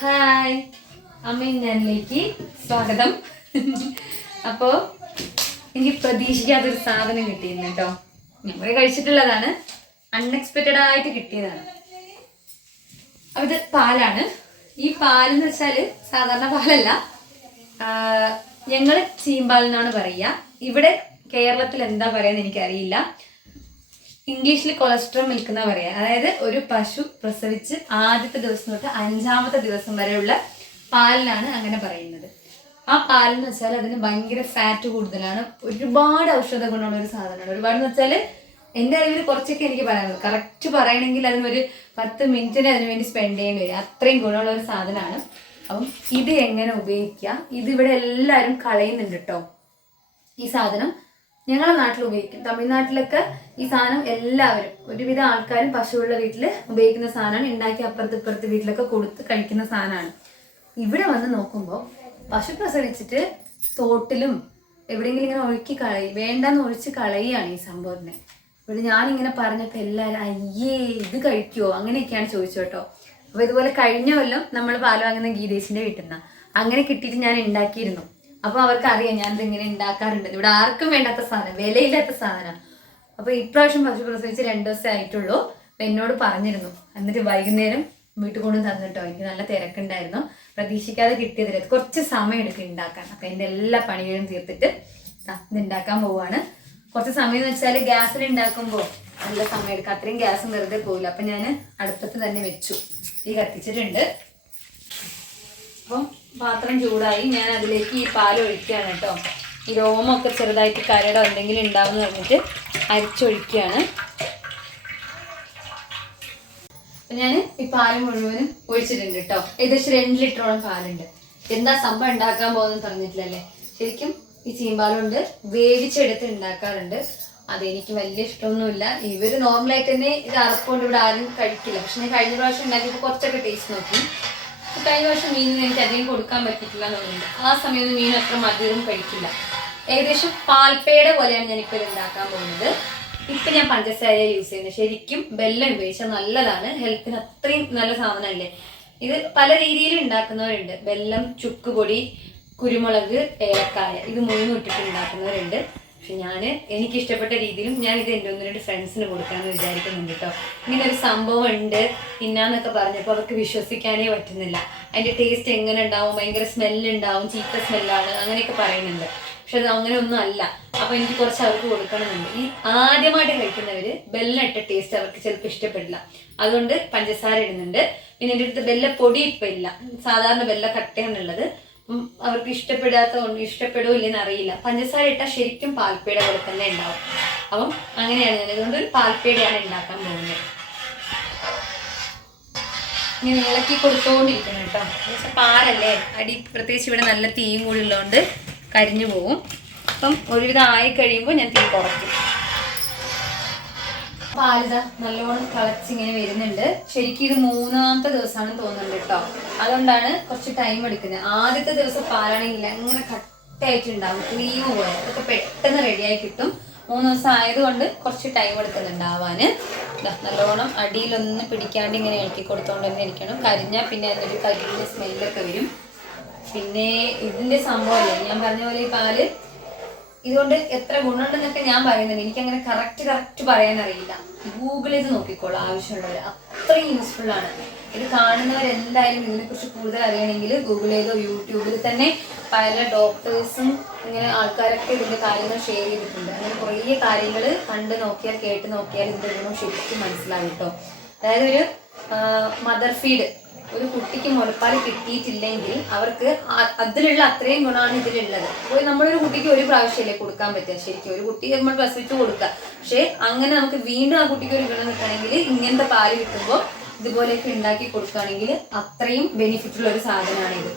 Hi. അമ്മയും ഞാനിലേക്ക് സ്വാഗതം. അപ്പോ എനിക്ക് പ്രതീക്ഷിക്കാത്തൊരു സാധനം കിട്ടിയിരുന്നു കേട്ടോ. ഞങ്ങൾ കഴിച്ചിട്ടുള്ളതാണ്. അൺഎക്സ്പെക്റ്റഡ് ആയിട്ട് കിട്ടിയതാണ്. അപ്പൊ ഇത് പാലാണ്. ഈ പാലെന്ന് വെച്ചാൽ സാധാരണ പാലല്ല. ഞങ്ങൾ എന്നാണ് പറയുക. ഇവിടെ കേരളത്തിൽ എന്താ പറയാന്ന് എനിക്കറിയില്ല. ഇംഗ്ലീഷിൽ കൊളസ്ട്രോൾ മിൽക്ക് എന്നാ പറയാ. അതായത് ഒരു പശു പ്രസവിച്ച് ആദ്യത്തെ ദിവസം തൊട്ട് അഞ്ചാമത്തെ ദിവസം വരെയുള്ള പാലിനാണ് അങ്ങനെ പറയുന്നത്. ആ പാലെന്ന് വെച്ചാൽ അതിന് ഭയങ്കര ഫാറ്റ് കൂടുതലാണ്. ഒരുപാട് ഔഷധ ഗുണമുള്ള ഒരു സാധനമാണ്. ഒരുപാട് എന്ന് വെച്ചാൽ എന്റെ അറിവിൽ കുറച്ചൊക്കെ എനിക്ക് പറയാനുള്ളത് കറക്റ്റ് പറയണമെങ്കിൽ അതിനൊരു പത്ത് മിനിറ്റിന് അതിന് വേണ്ടി സ്പെൻഡ് ചെയ്യേണ്ടി വരും. അത്രയും ഗുണമുള്ള ഒരു സാധനമാണ്. അപ്പം ഇത് എങ്ങനെ ഉപയോഗിക്കുക ഇത് ഇവിടെ എല്ലാവരും കളയുന്നുണ്ട് കേട്ടോ ഈ സാധനം ഞങ്ങളുടെ നാട്ടിൽ ഉപയോഗിക്കും. തമിഴ്നാട്ടിലൊക്കെ ഈ സാധനം എല്ലാവരും ഒരുവിധ ആൾക്കാരും പശുവുള്ള വീട്ടിൽ ഉപയോഗിക്കുന്ന സാധനമാണ്. ഉണ്ടാക്കി അപ്പുറത്ത് ഇപ്പുറത്ത് വീട്ടിലൊക്കെ കൊടുത്ത് കഴിക്കുന്ന സാധനമാണ്. ഇവിടെ വന്ന് നോക്കുമ്പോൾ പശു പ്രസവിച്ചിട്ട് തോട്ടിലും എവിടെയെങ്കിലും ഇങ്ങനെ ഒഴുക്കി കളയും വേണ്ടെന്ന് ഒഴിച്ച് കളയുകയാണ് ഈ സംഭവത്തിനെ ഇവിടെ ഞാനിങ്ങനെ പറഞ്ഞപ്പോൾ എല്ലാവരും അയ്യേ ഇത് കഴിക്കുമോ അങ്ങനെയൊക്കെയാണ് ചോദിച്ചു കേട്ടോ. അപ്പോൾ ഇതുപോലെ കഴിഞ്ഞ കൊല്ലം നമ്മൾ പാൽ വാങ്ങുന്ന ഗീതേശിന്റെ വീട്ടിൽ നിന്നാണ്. അങ്ങനെ കിട്ടിയിട്ട് ഞാൻ ഉണ്ടാക്കിയിരുന്നു. അപ്പോൾ അവർക്ക് അറിയാം ഞാൻ ഇങ്ങനെ ഉണ്ടാക്കാറുണ്ട് ഇവിടെ ആർക്കും വേണ്ടാത്ത സാധനം വിലയില്ലാത്ത സാധനം. അപ്പോൾ ഇപ്രാവശ്യം പശു പ്രസവിച്ച് രണ്ട് ദിവസമേ ആയിട്ടുള്ളൂ. അപ്പം എന്നോട് പറഞ്ഞിരുന്നു. എന്നിട്ട് വൈകുന്നേരം വീട്ടിൽ കൊണ്ട് തന്നിട്ടോ എനിക്ക് നല്ല തിരക്കുണ്ടായിരുന്നു. പ്രതീക്ഷിക്കാതെ കിട്ടിയതിൽ കുറച്ച് സമയം എടുക്കും ഉണ്ടാക്കാൻ അപ്പം എന്റെ എല്ലാ പണികളും തീർത്തിട്ട് ഉണ്ടാക്കാൻ പോവാണ്. കുറച്ച് സമയം എന്ന് വെച്ചാൽ ഗ്യാസിൽ ഉണ്ടാക്കുമ്പോൾ നല്ല സമയം എടുക്കും. അത്രയും ഗ്യാസ് വെറുതെ പോകില്ല അപ്പം ഞാൻ അടുപ്പത്ത് തന്നെ വെച്ചു. തീ കത്തിച്ചിട്ടുണ്ട്. അപ്പം പാത്രം ചൂടായി ഞാൻ അതിലേക്ക് ഈ പാൽ ഒഴിക്കുകയാണ് കേട്ടോ. ഈ രോമൊക്കെ ചെറുതായിട്ട് കരടോ എന്തെങ്കിലും ഉണ്ടാവുമെന്ന് പറഞ്ഞിട്ട് അരിച്ചൊഴിക്കുകയാണ്. ഞാൻ ഈ പാൽ മുഴുവനും ഒഴിച്ചിട്ടുണ്ട് കേട്ടോ. ഏകദേശം രണ്ട് ലിറ്ററോളം പാലുണ്ട്. എന്താ സംഭവം ഉണ്ടാക്കാൻ പോകുന്നത് പറഞ്ഞിട്ടില്ലല്ലേ? ശരിക്കും ഈ ചീമ്പാലുണ്ട് വേവിച്ചെടുത്ത് ഉണ്ടാക്കാറുണ്ട് അതെനിക്ക് വലിയ ഇഷ്ടമൊന്നുമില്ല. ഇവർ നോർമലായിട്ട് തന്നെ ഇത് അറപ്പുകൊണ്ട് ഇവിടെ ആരും കഴിക്കില്ല. പക്ഷെ ഞാൻ കഴിഞ്ഞ പ്രാവശ്യം ഉണ്ടാക്കിയപ്പോൾ കുറച്ചൊക്കെ ടേസ്റ്റ് നോക്കി. കഴിഞ്ഞ വർഷം മീനിന് എനിക്ക് അധികം കൊടുക്കാൻ പറ്റിയിട്ടില്ല എന്നുണ്ട് ആ സമയത്ത് മീൻ അത്ര മധുരം കഴിക്കില്ല ഏകദേശം പാൽപ്പേട പോലെയാണ് ഞാനിപ്പോൾ ഉണ്ടാക്കാൻ പോകുന്നത്. ഇപ്പം ഞാൻ പഞ്ചസാര യൂസ് ചെയ്യുന്നത്. ശരിക്കും വെല്ലം ഉപയോഗിച്ചാൽ നല്ലതാണ്. ഹെൽത്തിന് അത്രയും നല്ല സാധനമല്ലേ? ഇത് പല രീതിയിൽ ഉണ്ടാക്കുന്നവരുണ്ട്. വെല്ലം ചുക്കുപൊടി കുരുമുളക് ഏലക്കായ. ഇത് മൂന്നും ഇട്ടിട്ട് ഉണ്ടാക്കുന്നവരുണ്ട്. പക്ഷെ ഞാൻ എനിക്ക് ഇഷ്ടപ്പെട്ട രീതിയിലും ഞാൻ ഇത് എന്റെ ഒന്ന് രണ്ട് ഫ്രണ്ട്സിന് കൊടുക്കാമെന്ന് വിചാരിക്കുന്നുണ്ട് കേട്ടോ ഇങ്ങനെ ഒരു സംഭവം ഉണ്ട് ഇന്നാന്നൊക്കെ പറഞ്ഞപ്പോൾ അവർക്ക് വിശ്വസിക്കാനേ പറ്റുന്നില്ല. അതിന്റെ ടേസ്റ്റ് എങ്ങനെ ഉണ്ടാവും ഭയങ്കര സ്മെല്ല് ഉണ്ടാവും ചീത്ത സ്മെല്ലാണ് അങ്ങനെയൊക്കെ പറയുന്നുണ്ട്. പക്ഷെ അത് അങ്ങനെ ഒന്നും അല്ല. അപ്പൊ എനിക്ക് കുറച്ച് അവർക്ക് കൊടുക്കണമെന്നുണ്ട്. ഈ ആദ്യമായിട്ട് കഴിക്കുന്നവര് ബെല്ലിട്ട ടേസ്റ്റ് അവർക്ക് ചിലപ്പോൾ ഇഷ്ടപ്പെടില്ല. അതുകൊണ്ട് പഞ്ചസാര ഇടുന്നുണ്ട്. പിന്നെ എന്റെ അടുത്ത് ബെല്ല ബെല്ലപ്പൊടി ഇപ്പൊ ഇല്ല. സാധാരണ ബെല്ല കട്ടയാണുള്ളത് അവർക്ക് ഇഷ്ടപ്പെടാത്ത ഇഷ്ടപ്പെടൂ ഇല്ലെന്ന് അറിയില്ല. പഞ്ചസാര ഇട്ടാൽ ശരിക്കും പാൽപ്പേട പോലെ തന്നെ ഉണ്ടാവും. അപ്പം അങ്ങനെയാണ് ഞാൻ ഇതുകൊണ്ട് ഒരു പാൽപ്പേടയാണ് ഉണ്ടാക്കാൻ പോകുന്നത്. ഇങ്ങനെ ഇളക്കി കൊടുത്തുകൊണ്ടിരിക്കണം കേട്ടോ. പക്ഷെ പാലല്ലേ? അടി പ്രത്യേകിച്ച് ഇവിടെ നല്ല തീയും കൂടി ഉള്ളതുകൊണ്ട് കരിഞ്ഞു പോകും അപ്പം ഒരുവിധം ആയി കഴിയുമ്പോൾ ഞാൻ തീ കുറയ്ക്കും. പാലിത നല്ലോണം തിളച്ചിങ്ങനെ വരുന്നുണ്ട്. ശരിക്കും ഇത് മൂന്നാമത്തെ ദിവസമാണെന്ന് തോന്നുന്നുണ്ട് കേട്ടോ. അതുകൊണ്ടാണ് കുറച്ച് ടൈം എടുക്കുന്നത്. ആദ്യത്തെ ദിവസം പാലാണെങ്കിൽ അങ്ങനെ കട്ടായിട്ടുണ്ടാവും ക്രീം പോലെ. അതൊക്കെ പെട്ടെന്ന് റെഡിയായി കിട്ടും. മൂന്ന് ദിവസം ആയതുകൊണ്ട് കുറച്ച് ടൈം എടുക്കുന്നുണ്ടാവാന്. ദാ നല്ലോണം അടിയിലൊന്ന് പിടിക്കാണ്ട് ഇങ്ങനെ ഇളക്കി കൊടുത്തോണ്ട് തന്നെ ഇരിക്കണം. കരിഞ്ഞാൽ പിന്നെ അതിനൊരു കരിഞ്ഞ സ്മെല്ലൊക്കെ വരും. പിന്നെ ഇതിന്റെ സംഭവമല്ലേ ഞാൻ പറഞ്ഞ പോലെ ഈ പാൽ ഇതുകൊണ്ട് എത്ര ഗുണമുണ്ടെന്നൊക്കെ ഞാൻ പറയുന്നുണ്ട്. എനിക്ക് അങ്ങനെ കറക്റ്റ് കറക്റ്റ് പറയാൻ അറിയില്ല ഗൂഗിൾ ചെയ്ത് നോക്കിക്കോളൂ ആവശ്യമുള്ളവർ അത്രയും യൂസ്ഫുൾ ആണ്. ഇത് കാണുന്നവരെന്തായാലും ഇതിനെക്കുറിച്ച് കൂടുതൽ അറിയണമെങ്കിൽ ഗൂഗിൾ ചെയ്തോ യൂട്യൂബിൽ തന്നെ പല ഡോക്ടേഴ്സും ഇങ്ങനെ ആൾക്കാരൊക്കെ ഇതിന്റെ കാര്യങ്ങൾ ഷെയർ ചെയ്തിട്ടുണ്ട്. അങ്ങനെ കുറേ കാര്യങ്ങൾ കണ്ട് നോക്കിയാൽ കേട്ട് നോക്കിയാൽ ഇതിന്റെ ഗുണം ശരിക്കും മനസ്സിലാവും കേട്ടോ അതായത് ഒരു മദർ ഫീഡ് ഒരു കുട്ടിക്ക് മുലപ്പാൽ കിട്ടിയിട്ടില്ലെങ്കിൽ അവർക്ക് അതിലുള്ള അത്രയും ഗുണമാണ് ഇതിലുള്ളത്. അപ്പോൾ നമ്മളൊരു കുട്ടിക്ക് ഒരു പ്രാവശ്യമല്ലേ കൊടുക്കാൻ പറ്റുക. ശരിക്കും ഒരു കുട്ടിക്ക് നമ്മൾ പ്രസവിച്ച് കൊടുക്കുക. പക്ഷേ അങ്ങനെ നമുക്ക് വീണ്ടും ആ കുട്ടിക്ക് ഒരു ഗുണം കിട്ടണമെങ്കിൽ ഇങ്ങനത്തെ പാൽ കിട്ടുമ്പോൾ ഇതുപോലെയൊക്കെ ഉണ്ടാക്കി കൊടുക്കുകയാണെങ്കിൽ അത്രയും ബെനിഫിറ്റ് ഉള്ള ഒരു സാധനമാണിത്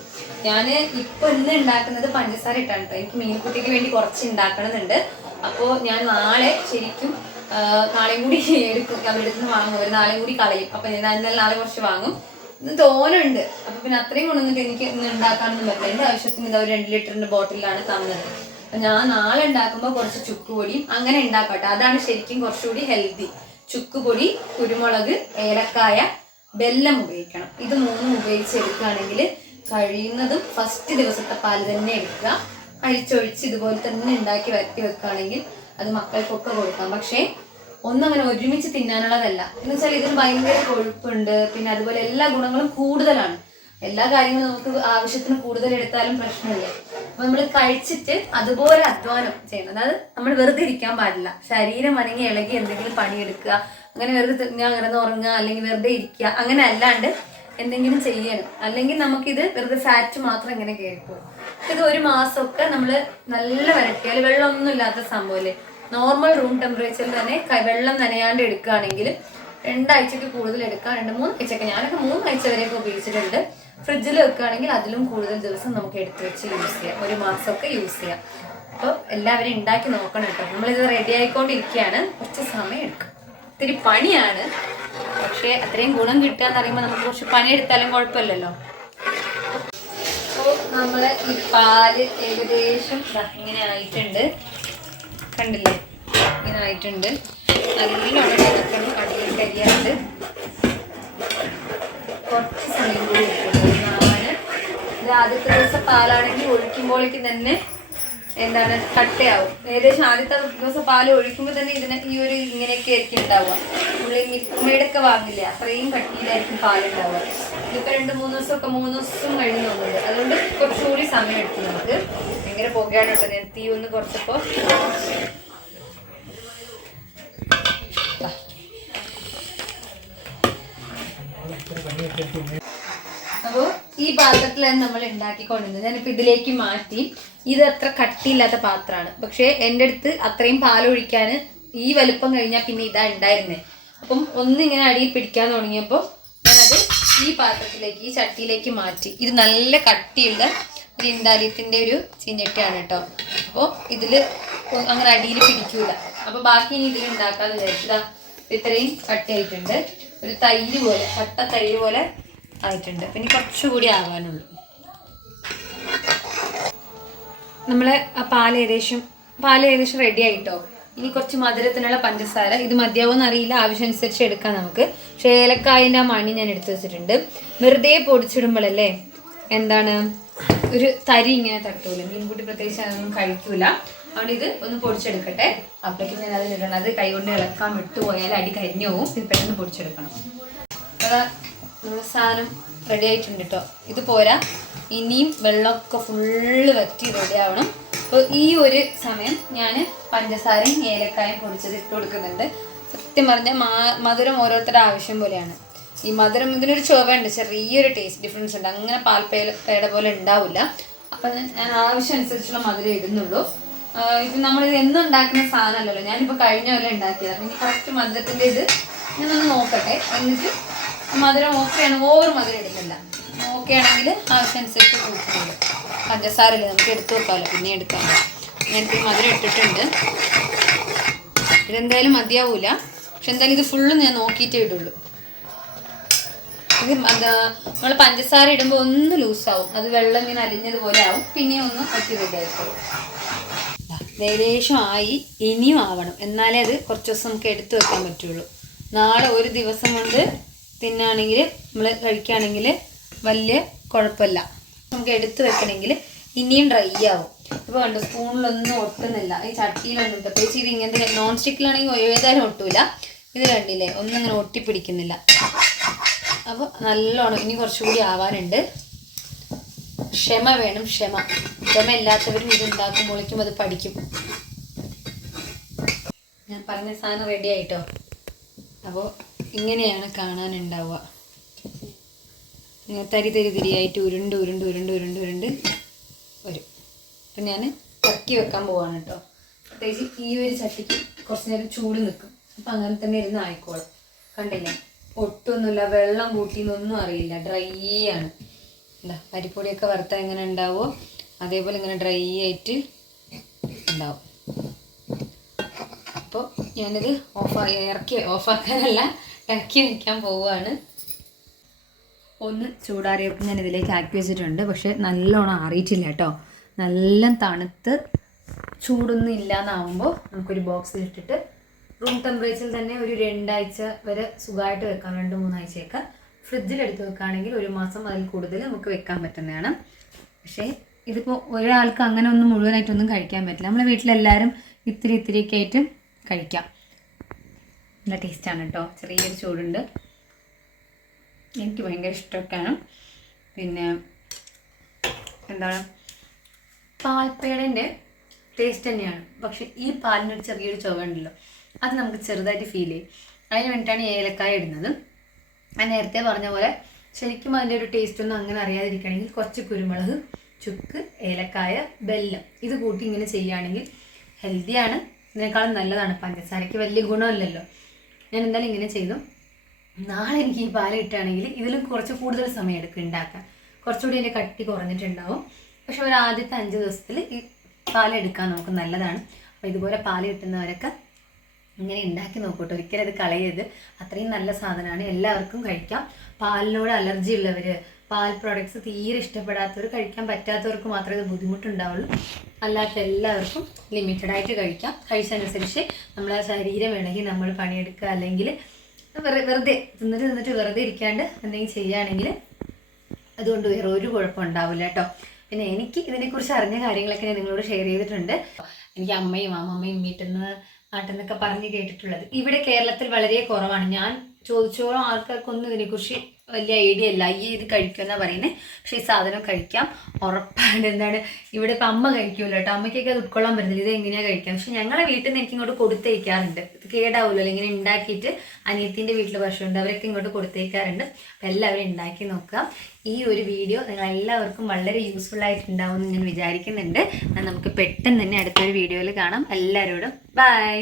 ഞാൻ ഇപ്പൊ ഇന്ന് ഉണ്ടാക്കുന്നത് പഞ്ചസാര ഇട്ടാണ് കേട്ടോ എനിക്ക് മീൻകുട്ടിക്ക് വേണ്ടി കുറച്ച് ഉണ്ടാക്കണമെന്നുണ്ട്. അപ്പോൾ ഞാൻ നാളെ ശരിക്കും നാളെയും കൂടി എടുക്കും. അവരുടെ അടുത്ത് നിന്ന് വാങ്ങും. ഒരു നാളെയും കൂടി കളയും. അപ്പൊ ഞാൻ എന്തായാലും നാളെ കുറച്ച് വാങ്ങും. ഇത് തോനുണ്ട്. അപ്പൊ പിന്നെ അത്രയും കൊണ്ടുവന്നിട്ട് എനിക്ക് ഇന്ന് ഉണ്ടാക്കാനൊന്നും പറ്റില്ല. എന്റെ ആവശ്യത്തിന് ഇത് ഒരു രണ്ട് ലിറ്ററിന്റെ ബോട്ടിലാണ് തന്നത്. അപ്പൊ ഞാൻ നാളെ ഉണ്ടാക്കുമ്പോൾ കുറച്ച് ചുക്കുപൊടിയും അങ്ങനെ ഉണ്ടാക്കട്ടെ അതാണ് ശരിക്കും കുറച്ചുകൂടി ഹെൽത്തി. ചുക്കുപൊടി കുരുമുളക് ഏലക്കായ ബെല്ലം ഉപയോഗിക്കണം. ഇത് മൂന്നും ഉപയോഗിച്ചെടുക്കുകയാണെങ്കിൽ കഴിയുന്നതും ഫസ്റ്റ് ദിവസത്തെ പാൽ തന്നെ എടുക്കുക. അരിച്ചൊഴിച്ച് ഇതുപോലെ തന്നെ ഉണ്ടാക്കി വരട്ടി വെക്കുകയാണെങ്കിൽ അത് മക്കൾക്കൊക്കെ കൊടുക്കാം. പക്ഷേ ഒന്നും അങ്ങനെ ഒരുമിച്ച് തിന്നാനുള്ളതല്ല. എന്ന് വെച്ചാൽ ഇതിന് ഭയങ്കര കൊഴുപ്പുണ്ട്. പിന്നെ അതുപോലെ എല്ലാ ഗുണങ്ങളും കൂടുതലാണ്. എല്ലാ കാര്യങ്ങളും നമുക്ക് ആവശ്യത്തിന് കൂടുതൽ എടുത്താലും പ്രശ്നമില്ല. അപ്പൊ നമ്മൾ കഴിച്ചിട്ട് അതുപോലെ അധ്വാനം ചെയ്യണം. അതായത് നമ്മൾ വെറുതെ ഇരിക്കാൻ പാടില്ല. ശരീരം അനങ്ങി ഇളകി എന്തെങ്കിലും പണിയെടുക്കുക അങ്ങനെ വെറുതെ തിന്നാ കിടന്ന് ഉറങ്ങുക അല്ലെങ്കിൽ വെറുതെ ഇരിക്കുക അങ്ങനെ അല്ലാണ്ട് എന്തെങ്കിലും ചെയ്യണം. അല്ലെങ്കിൽ നമുക്കിത് വെറുതെ ഫാറ്റ് മാത്രം ഇങ്ങനെ കയറിപ്പോകും ഇത് ഒരു മാസമൊക്കെ നമ്മൾ നല്ല വരട്ടിയാൽ വെള്ളമൊന്നും ഇല്ലാത്ത സംഭവമല്ലേ നോർമൽ റൂം ടെമ്പറേച്ചറിൽ തന്നെ വെള്ളം നനയാണ്ട് എടുക്കുകയാണെങ്കിൽ രണ്ടാഴ്ചക്ക് കൂടുതൽ എടുക്കാം. രണ്ട് മൂന്ന് ആഴ്ചയൊക്കെ. ഞാനൊക്കെ മൂന്ന് ആഴ്ച വരെയൊക്കെ ഉപയോഗിച്ചിട്ടുണ്ട്. ഫ്രിഡ്ജിൽ വെക്കുകയാണെങ്കിൽ അതിലും കൂടുതൽ ദിവസം നമുക്ക് എടുത്തു വെച്ച് യൂസ് ചെയ്യാം. ഒരു മാസമൊക്കെ യൂസ് ചെയ്യാം. അപ്പോൾ എല്ലാവരും ഉണ്ടാക്കി നോക്കണം കേട്ടോ. നമ്മളിത് റെഡി ആയിക്കൊണ്ടിരിക്കുകയാണ്. കുറച്ച് സമയം എടുക്കും. ഇത്തിരി പണിയാണ്. പക്ഷേ അത്രയും ഗുണം കിട്ടുക എന്ന് പറയുമ്പോൾ നമുക്ക് കുറച്ച് പണിയെടുത്താലും കുഴപ്പമില്ലല്ലോ. നമ്മൾ ഈ പാൽ ഏകദേശം ഇങ്ങനെ ആയിട്ടുണ്ട്. കണ്ടില്ലേ? ഇങ്ങനെ ആയിട്ടുണ്ട്. നല്ലോണം ഇളക്കണം അടിയിൽ കരിയാണ്ട് കുറച്ച് സമയം കൂടി എടുക്കണം ഇത് ആദ്യത്തെ ദിവസം പാലാണെങ്കിൽ ഒഴിക്കുമ്പോഴേക്കും തന്നെ എന്താണ് കട്ടയാവും. ഏകദേശം ആദ്യത്തെ ദിവസം പാൽ ഒഴിക്കുമ്പോൾ തന്നെ ഇതിന് ഈ ഒരു ഇങ്ങനെയൊക്കെ ആയിരിക്കും ഉണ്ടാവുക. നമ്മൾ ഈ മിൽമേഡൊക്കെ വാങ്ങില്ലേ അത്രയും കട്ടിയിലായിരിക്കും പാലുണ്ടാവുക. ഇതിപ്പോൾ രണ്ട് മൂന്ന് ദിവസമൊക്കെ മൂന്ന് ദിവസം കഴിഞ്ഞ് തോന്നുന്നുണ്ട്. അതുകൊണ്ട് കുറച്ചുകൂടി സമയം എടുക്കും നമുക്ക്. ഭയങ്കര പുകയാണ് കേട്ടോ. ഞാൻ തീ ഒന്ന് കുറച്ചപ്പോൾ അപ്പോൾ ഈ പാത്രത്തിലാണ് നമ്മൾ ഉണ്ടാക്കിക്കൊണ്ടിരുന്നത്. ഞാനിപ്പോൾ ഇതിലേക്ക് മാറ്റി. ഇത് അത്ര കട്ടിയില്ലാത്ത പാത്രമാണ്. പക്ഷേ എന്റെ അടുത്ത് അത്രയും പാലൊഴിക്കാൻ ഈ വലുപ്പം കഴിഞ്ഞാൽ പിന്നെ ഇതാ ഉണ്ടായിരുന്നേ. അപ്പം ഒന്നിങ്ങനെ അടിയിൽ പിടിക്കാൻ തുടങ്ങിയപ്പോൾ ഞാനത് ഈ പാത്രത്തിലേക്ക് ഈ ചട്ടിയിലേക്ക് മാറ്റി. ഇത് നല്ല കട്ടിയുള്ള ഒരു ഇണ്ടാലിയത്തിന്റെ ഒരു ചീഞ്ഞട്ടിയാണ് കേട്ടോ. അപ്പോൾ ഇതിൽ അങ്ങനെ അടിയിൽ പിടിക്കൂല. അപ്പോൾ ബാക്കി ഇനി ഇതിൽ ഉണ്ടാക്കാമെന്ന് വിചാരിച്ചതാ ഇത്രയും കട്ടിയായിട്ടുണ്ട്. ഒരു തൈര് പോലെ കട്ട തൈര് പോലെ ആയിട്ടുണ്ട്. പിന്നെ കുറച്ചുകൂടി ആവാനുള്ളൂ. നമ്മൾ ആ പാൽ ഏകദേശം പാൽ ഏകദേശം റെഡി ആയിട്ടോ? ഇനി കുറച്ച് മധുരത്തിനുള്ള പഞ്ചസാര. ഇത് മതിയാവുമെന്ന് അറിയില്ല. ആവശ്യമനുസരിച്ച് എടുക്കാം നമുക്ക്. പക്ഷേ ഏലക്കായന്റെ ആ മണി ഞാൻ എടുത്തു വെച്ചിട്ടുണ്ട്. വെറുതെ പൊടിച്ചിടുമ്പോഴല്ലേ എന്താണ്? ഒരു തരി ഇങ്ങനെ തട്ടൂല. മീൻകുട്ടി പ്രത്യേകിച്ച് അതൊന്നും കഴിക്കൂല. അതുകൊണ്ട് ഇത് ഒന്ന് പൊടിച്ചെടുക്കട്ടെ. അപ്പോഴേക്കും ഞാൻ അതിൽ ഇടണം. അത് കൈകൊണ്ട് ഇളക്കാൻ വിട്ടുപോയാൽ അടി കരിഞ്ഞു ഇത് പെട്ടെന്ന് പൊടിച്ചെടുക്കണം. നമ്മുടെ സാധനം റെഡി ആയിട്ടുണ്ട് കേട്ടോ ഇത് പോരാ. ഇനിയും വെള്ളമൊക്കെ ഫുള്ള് വറ്റി റെഡി ആവണം. അപ്പോൾ ഈ ഒരു സമയം ഞാൻ പഞ്ചസാരയും ഏലക്കായും പൊടിച്ചത് ഇട്ട് കൊടുക്കുന്നുണ്ട്. സത്യം പറഞ്ഞാൽ മധുരം ഓരോരുത്തരുടെ ആവശ്യം പോലെയാണ്. ഈ മധുരം ഇതിനൊരു ചുവയുണ്ട്. ചെറിയൊരു ടേസ്റ്റ് ഡിഫറൻസ് ഉണ്ട്. അങ്ങനെ പാൽപ്പേട പോലെ ഉണ്ടാവില്ല. അപ്പം ഞാൻ- ആവശ്യം അനുസരിച്ചുള്ള മധുരം ഇടുന്നുള്ളൂ. ഇപ്പം നമ്മളിത് എന്നും ഉണ്ടാക്കുന്ന സാധനമല്ലല്ലോ. ഞാനിപ്പോൾ കഴിഞ്ഞ പോലെ ഉണ്ടാക്കിയത് അപ്പം ഇനി കറക്റ്റ് മധുരത്തിന്റെ ഇത് ഞാനൊന്ന് നോക്കട്ടെ. എന്നിട്ട് മധുരം ഓക്കെയാണ്. ഓവർ മധുരം എടുക്കില്ല ഓക്കെ ആണെങ്കിൽ ആവശ്യമനുസരിച്ച് കൂട്ടുന്നുണ്ട് പഞ്ചസാരല്ലേ നമുക്ക് എടുത്തു വെക്കാമല്ലോ. പിന്നെ എടുക്കാമല്ലോ ഞാനിപ്പോൾ ഈ മധുരം ഇട്ടിട്ടുണ്ട്. ഇതെന്തായാലും മതിയാവൂല. പക്ഷെ എന്തായാലും ഇത് ഫുള്ളും ഞാൻ നോക്കിയിട്ടേ ഇടുള്ളൂ. ഇത് നമ്മൾ പഞ്ചസാര ഇടുമ്പോൾ ഒന്ന് ലൂസാവും അത് വെള്ളം ഇങ്ങനെ അലിഞ്ഞതുപോലെ ആവും. പിന്നെ ഒന്ന് പറ്റി റെഡി ദാ, ഇത് ഏകദേശം ആയി. ഇനിയും ആവണം. എന്നാലേ അത് കുറച്ച് ദിവസം നമുക്ക് എടുത്തു വെക്കാൻ പറ്റുള്ളൂ. നാളെ ഒരു ദിവസം കൊണ്ട് തിന്നാണെങ്കിൽ നമ്മൾ കഴിക്കുകയാണെങ്കിൽ വലിയ കുഴപ്പമില്ല. നമുക്ക് എടുത്ത് വെക്കണമെങ്കിൽ ഇനിയും ഡ്രൈ ആവും. ഇപ്പോൾ കണ്ടു സ്പൂണിലൊന്നും ഒട്ടുന്നില്ല. ഈ ചട്ടിയിലൊന്നും പ്രത്യേകിച്ച് ഇത് ഇങ്ങനത്തെ നോൺ സ്റ്റിക്കിലാണെങ്കിൽ ഏതായാലും ഒട്ടൂല. ഇത് കണ്ടില്ലേ ഒന്നും ഇങ്ങനെ ഒട്ടിപ്പിടിക്കുന്നില്ല. അപ്പോൾ നല്ലോണം ഇനി കുറച്ചുകൂടി ആവാനുണ്ട്. ക്ഷമ വേണം ക്ഷമ. ക്ഷമ ഇല്ലാത്തവരും ഇത് ഉണ്ടാക്കുമ്പോഴേക്കും അത് പഠിക്കും. ഞാൻ പറഞ്ഞ സാധനം റെഡി ആയിട്ടോ? അപ്പോൾ ഇങ്ങനെയാണ് കാണാനുണ്ടാവുക. തരി തരി തിരിയായിട്ട് ഉരുണ്ട് ഉരുണ്ട് ഉരുണ്ട് ഉരുണ്ട് ഉരുണ്ട് വരും. അപ്പം ഞാൻ ഇറക്കി വെക്കാൻ പോവാണ് കേട്ടോ. പ്രത്യേകിച്ച് ഈ ഒരു ചട്ടിക്ക് കുറച്ച് നേരം ചൂട് നിൽക്കും. അപ്പം അങ്ങനെ തന്നെ ഇരുന്ന് ആയിക്കോളും. കണ്ടില്ലേ? ഒട്ടൊന്നുമില്ല വെള്ളം കൂട്ടിന്നൊന്നും അറിയില്ല. ഡ്രൈ ആണ്. എന്താ അരിപ്പൊടിയൊക്കെ വറുത്താൽ എങ്ങനെ ഉണ്ടാവോ അതേപോലെ ഇങ്ങനെ ഡ്രൈ ആയിട്ട് ഉണ്ടാവും. അപ്പോൾ ഞാനിത് ഓഫ് ഇറക്കി ഓഫാക്കാനല്ല ഇറക്കി വയ്ക്കാൻ പോവുകയാണ്. ഒന്ന് ചൂടാറിയപ്പോൾ ഞാൻ ഇതിലേക്ക് ആക്കി വെച്ചിട്ടുണ്ട്. പക്ഷേ നല്ലോണം ആറിയിട്ടില്ല കേട്ടോ. നല്ല തണുത്ത് ചൂടൊന്നും ഇല്ലാന്നാവുമ്പോൾ നമുക്കൊരു ബോക്സിൽ ഇട്ടിട്ട് റൂം ടെമ്പറേച്ചറിൽ തന്നെ ഒരു രണ്ടാഴ്ച വരെ സുഖമായിട്ട് വെക്കാം. രണ്ട് മൂന്നാഴ്ചയൊക്കെ ഫ്രിഡ്ജിൽ എടുത്ത് വെക്കുകയാണെങ്കിൽ ഒരു മാസം അതിൽ കൂടുതൽ നമുക്ക് വെക്കാൻ പറ്റുന്നതാണ്. പക്ഷേ ഇതിപ്പോൾ ഒരാൾക്ക് അങ്ങനെ ഒന്നും മുഴുവനായിട്ടൊന്നും കഴിക്കാൻ പറ്റില്ല. നമ്മളെ വീട്ടിലെല്ലാവരും ഇത്തിരി ഇത്തിരിയൊക്കെ ആയിട്ട് കഴിക്കാം. നല്ല ടേസ്റ്റാണ് കേട്ടോ ചെറിയൊരു ചൂടുണ്ട്. എനിക്ക് ഭയങ്കര ഇഷ്ടമൊക്കെയാണ് പിന്നെ എന്താണ്? പാൽപ്പേടേന്റെ ടേസ്റ്റ് തന്നെയാണ്. പക്ഷെ ഈ പാലിനൊരു ചെറിയൊരു ചുവ ഉണ്ടല്ലോ അത് നമുക്ക് ചെറുതായിട്ട് ഫീൽ ചെയ്യും. അതിന് വേണ്ടിയിട്ടാണ് ഏലക്കായ ഇടുന്നത്. ഞാൻ നേരത്തെ പറഞ്ഞ പോലെ ശരിക്കും അതിന്റെ ഒരു ടേസ്റ്റ് ഒന്നും അങ്ങനെ അറിയാതിരിക്കണമെങ്കിൽ കുറച്ച് കുരുമുളക് ചുക്ക് ഏലക്കായ ബെല്ലം. ഇത് കൂട്ടി ഇങ്ങനെ ചെയ്യുകയാണെങ്കിൽ ഹെൽത്തിയാണ് ഇതിനേക്കാളും നല്ലതാണ്. പഞ്ചസാരയ്ക്ക് വലിയ ഗുണമല്ലല്ലോ. ഞാൻ എന്തായാലും ഇങ്ങനെ ചെയ്തു. നാളെ എനിക്ക് ഈ പാൽ കിട്ടുകയാണെങ്കിൽ ഇതിലും കുറച്ച് കൂടുതൽ സമയം എടുക്കും ഉണ്ടാക്കാൻ. കുറച്ചുകൂടി എന്റെ കട്ടി കുറഞ്ഞിട്ടുണ്ടാവും. പക്ഷെ ഒരു ആദ്യത്തെ അഞ്ച് ദിവസത്തിൽ ഈ പാൽ എടുക്കാൻ നമുക്ക് നല്ലതാണ്. അപ്പോൾ ഇതുപോലെ പാൽ കിട്ടുന്നവരൊക്കെ ഇങ്ങനെ ഉണ്ടാക്കി നോക്കൂട്ടോ. ഒരിക്കലും അത് കളയരുത്. അത്രയും നല്ല സാധനമാണ്. എല്ലാവർക്കും കഴിക്കാം. പാലിനോട് അലർജി ഉള്ളവർ പാൽ പ്രോഡക്ട്സ് തീരെ ഇഷ്ടപ്പെടാത്തവർ കഴിക്കാൻ പറ്റാത്തവർക്ക് മാത്രമേ ഇത് ബുദ്ധിമുട്ടുണ്ടാവുള്ളൂ. അല്ലാത്ത എല്ലാവർക്കും ലിമിറ്റഡ് ആയിട്ട് കഴിക്കാം. കഴിച്ചതനുസരിച്ച് നമ്മളെ ശരീരം ഇളകി നമ്മൾ പണിയെടുക്കുക അല്ലെങ്കിൽ വെറുതെ തിന്നിട്ട് തിന്നിട്ട് വെറുതെ ഇരിക്കാണ്ട് എന്തെങ്കിലും ചെയ്യുകയാണെങ്കിൽ അതുകൊണ്ട് വേറെ ഒരു കുഴപ്പം ഉണ്ടാവില്ല കേട്ടോ. പിന്നെ എനിക്ക് ഇതിനെക്കുറിച്ച് അറിഞ്ഞ കാര്യങ്ങളൊക്കെ ഞാൻ നിങ്ങളോട് ഷെയർ ചെയ്തിട്ടുണ്ട്. എനിക്ക് അമ്മയും അമ്മമ്മയും വീട്ടിൽ നിന്ന് നാട്ടിൽ പറഞ്ഞ് കേട്ടിട്ടുള്ളത്. ഇവിടെ കേരളത്തിൽ വളരെ കുറവാണ്. ഞാൻ ചോദിച്ചോളം ആൾക്കാർക്കൊന്നും ഇതിനെക്കുറിച്ച് വലിയ ഐഡിയ അല്ല. ഈ ഇത് കഴിക്കുമെന്നാ പറയുന്നത് പക്ഷേ ഈ സാധനം കഴിക്കാം. ഉറപ്പാണ്. എന്താണ്? ഇവിടെ ഇപ്പം അമ്മ കഴിക്കുമല്ലോ കേട്ടോ. അമ്മയ്ക്കൊക്കെ അത് ഉൾക്കൊള്ളാൻ പറ്റുന്നില്ല ഇത് എങ്ങനെയാണ് കഴിക്കാം പക്ഷെ ഞങ്ങളെ വീട്ടിൽ നിന്ന് എനിക്ക് ഇങ്ങോട്ട് കൊടുത്തേക്കാറുണ്ട്. ഇത് കേടാവില്ലല്ലോ ഇങ്ങനെ ഉണ്ടാക്കിയിട്ട് അനിയത്തിന്റെ വീട്ടിൽ ഭക്ഷണമുണ്ട്. അവരൊക്കെ ഇങ്ങോട്ട് കൊടുത്തേക്കാറുണ്ട്. അപ്പം എല്ലാവരും ഉണ്ടാക്കി നോക്കുക. ഈ ഒരു വീഡിയോ നിങ്ങൾ എല്ലാവർക്കും വളരെ യൂസ്ഫുൾ ആയിട്ടുണ്ടാവും എന്ന് ഞാൻ വിചാരിക്കുന്നുണ്ട്. നമുക്ക് പെട്ടെന്ന് തന്നെ അടുത്തൊരു വീഡിയോയിൽ കാണാം. എല്ലാവരോടും ബൈ